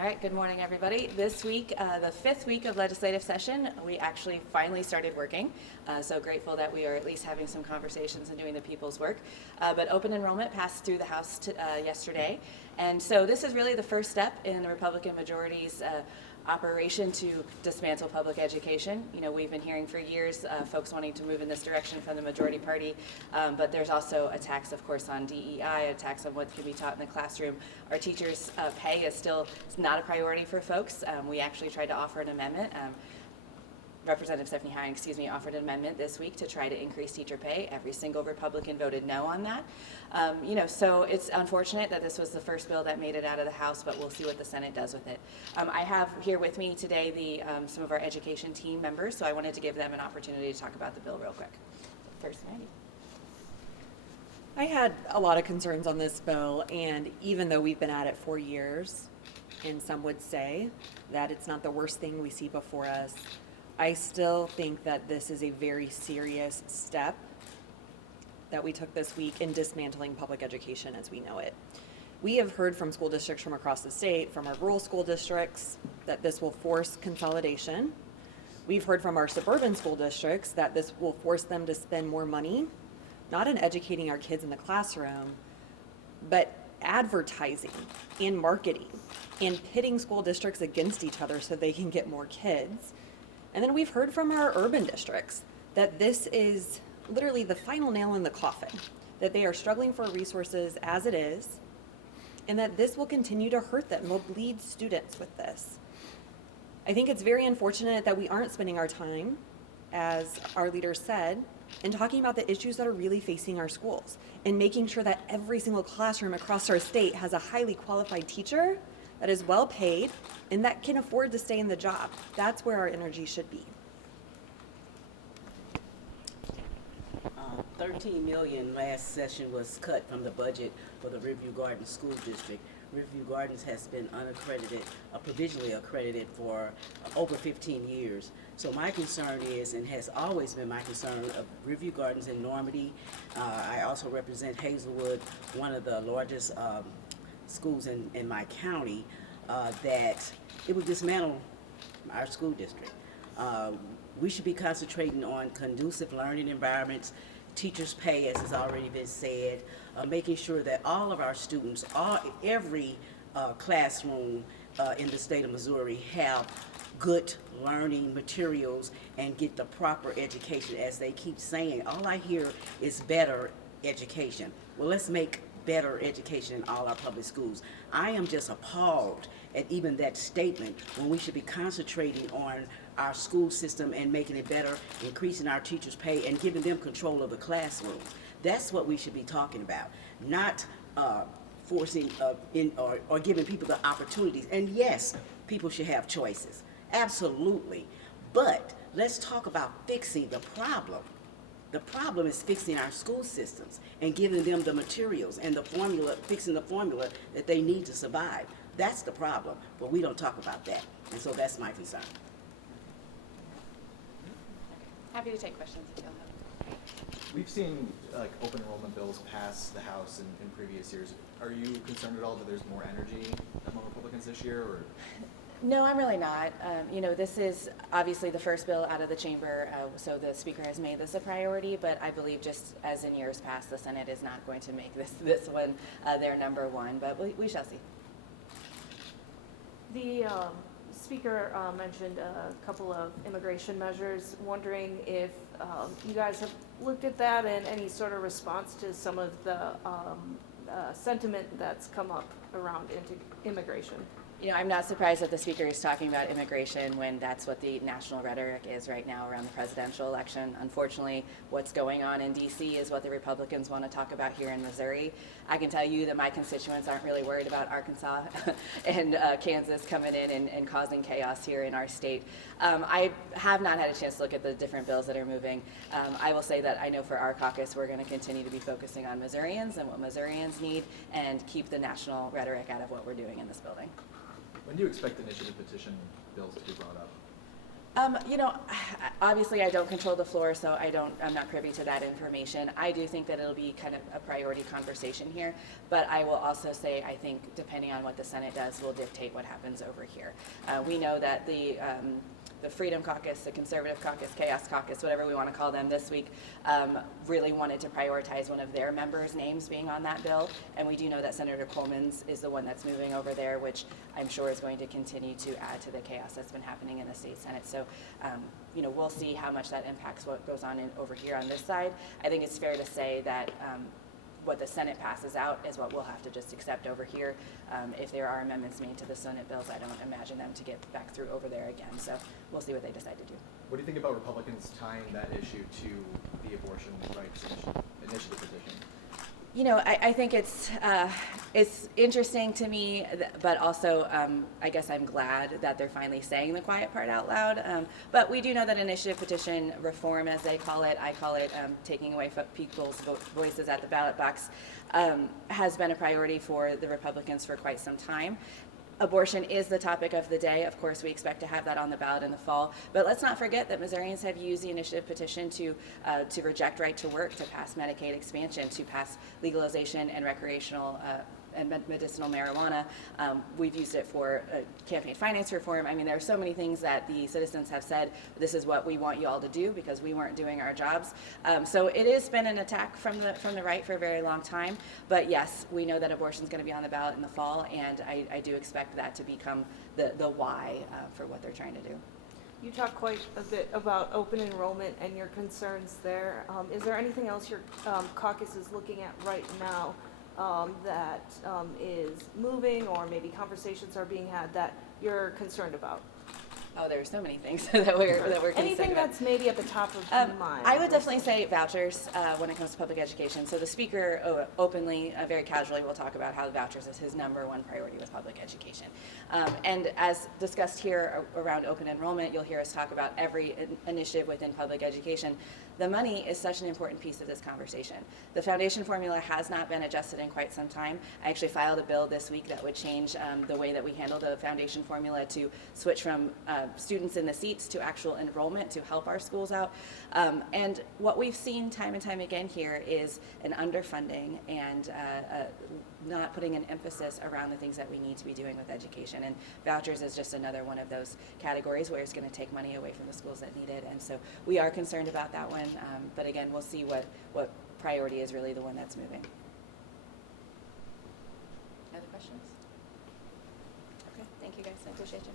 All right, good morning, everybody. This week, the fifth week of legislative session, we actually finally started working. So grateful that we are at least having some conversations and doing the people's work. But open enrollment passed through the House yesterday. And so this is really the first step in the Republican majority's operation to dismantle public education. You know, we've been hearing for years folks wanting to move in this direction from the majority party, but there's also attacks, of course, on DEI, attacks on what can be taught in the classroom. Our teachers' pay is still not a priority for folks. We actually tried to offer an amendment. Representative Stephanie Hine, offered an amendment this week to try to increase teacher pay. Every single Republican voted no on that. So it's unfortunate that this was the first bill that made it out of the House, but we'll see what the Senate does with it. I have here with me today some of our education team members, so I wanted to give them an opportunity to talk about the bill real quick. First, Maggie. I had a lot of concerns on this bill, and even though we've been at it for years, and some would say that it's not the worst thing we see before us, I still think that this is a very serious step that we took this week in dismantling public education as we know it. We have heard from school districts from across the state, from our rural school districts, that this will force consolidation. We've heard from our suburban school districts that this will force them to spend more money, not in educating our kids in the classroom, but advertising and marketing and pitting school districts against each other so they can get more kids. And then we've heard from our urban districts that this is literally the final nail in the coffin, that they are struggling for resources as it is, and that this will continue to hurt them. We'll bleed students with this. I think it's very unfortunate that we aren't spending our time, as our leader said, in talking about the issues that are really facing our schools and making sure that every single classroom across our state has a highly qualified teacher that is well paid and that can afford to stay in the job. That's where our energy should be. 13 million last session was cut from the budget for the Riverview Gardens School District. Riverview Gardens has been unaccredited, provisionally accredited for over 15 years. So my concern is, and has always been my concern, of Riverview Gardens in Normandy. I also represent Hazelwood, one of the largest schools in my county, that it would dismantle our school district. We should be concentrating on conducive learning environments, teachers' pay, as has already been said, making sure that all of our students, every classroom in the state of Missouri have good learning materials and get the proper education. As they keep saying, all I hear is better education. Well, let's make better education in all our public schools. I am just appalled at even that statement when we should be concentrating on our school system and making it better, increasing our teachers' pay and giving them control of the classroom. That's what we should be talking about, not forcing or giving people the opportunities. And yes, people should have choices, absolutely. But let's talk about fixing the problem. The problem is fixing our school systems and giving them the materials and the formula, fixing the formula that they need to survive. That's the problem, but we don't talk about that. And so that's my concern. Happy to take questions if you have. We've seen open enrollment bills pass the House in previous years. Are you concerned at all that there's more energy among Republicans this year, or? No, I'm really not. This is obviously the first bill out of the chamber, so the Speaker has made this a priority, but I believe just as in years past, the Senate is not going to make this one their number one, but we shall see. The Speaker mentioned a couple of immigration measures, wondering if you guys have looked at that and any sort of response to some of the sentiment that's come up around immigration. I'm not surprised that the Speaker is talking about immigration when that's what the national rhetoric is right now around the presidential election. Unfortunately, what's going on in D.C. is what the Republicans want to talk about here in Missouri. I can tell you that my constituents aren't really worried about Arkansas and Kansas coming in and causing chaos here in our state. I have not had a chance to look at the different bills that are moving. I will say that I know for our caucus, we're going to continue to be focusing on Missourians and what Missourians need and keep the national rhetoric out of what we're doing in this building. When do you expect initiative petition bills to be brought up? You know, obviously I don't control the floor, so I'm not privy to that information. I do think that it'll be kind of a priority conversation here, but I will also say I think depending on what the Senate does will dictate what happens over here. We know that the Freedom Caucus, the Conservative Caucus, Chaos Caucus, whatever we want to call them this week, really wanted to prioritize one of their members' names being on that bill. And we do know that Senator Coleman's is the one that's moving over there, which I'm sure is going to continue to add to the chaos that's been happening in the state Senate. So, you know, we'll see how much that impacts what goes on over here on this side. I think it's fair to say that what the Senate passes out is what we'll have to just accept over here. If there are amendments made to the Senate bills, I don't imagine them to get back through over there again. So we'll see what they decide to do. What do you think about Republicans tying that issue to the abortion rights initiative petition? You know, I think it's interesting to me, but also I guess I'm glad that they're finally saying the quiet part out loud. But we do know that initiative petition reform, as they call it, I call it taking away people's voices at the ballot box, has been a priority for the Republicans for quite some time. Abortion is the topic of the day. Of course, we expect to have that on the ballot in the fall. But let's not forget that Missourians have used the initiative petition to reject right to work, to pass Medicaid expansion, to pass legalization and recreational and medicinal marijuana. We've used it for campaign finance reform. I mean, there are so many things that the citizens have said, this is what we want you all to do because we weren't doing our jobs. So it has been an attack from the right for a very long time. But yes, we know that abortion is going to be on the ballot in the fall, and I do expect that to become the why for what they're trying to do. You talked quite a bit about open enrollment and your concerns there. Is there anything else your caucus is looking at right now that is moving, or maybe conversations are being had that you're concerned about? Oh, there are so many things that we're concerned Anything about. that's maybe at the top of your mind? I would definitely say vouchers when it comes to public education. So the speaker openly, very casually, will talk about how the vouchers is his number one priority with public education. And as discussed here around open enrollment, you'll hear us talk about every initiative within public education. The money is such an important piece of this conversation. The foundation formula has not been adjusted in quite some time. I actually filed a bill this week that would change the way that we handle the foundation formula to switch from students in the seats to actual enrollment to help our schools out. And what we've seen time and time again here is an underfunding and not putting an emphasis around the things that we need to be doing with education. And vouchers is just another one of those categories where it's going to take money away from the schools that need it. And so we are concerned about that one. But again, we'll see what priority is really the one that's moving. Other questions? Okay, thank you guys. I appreciate you.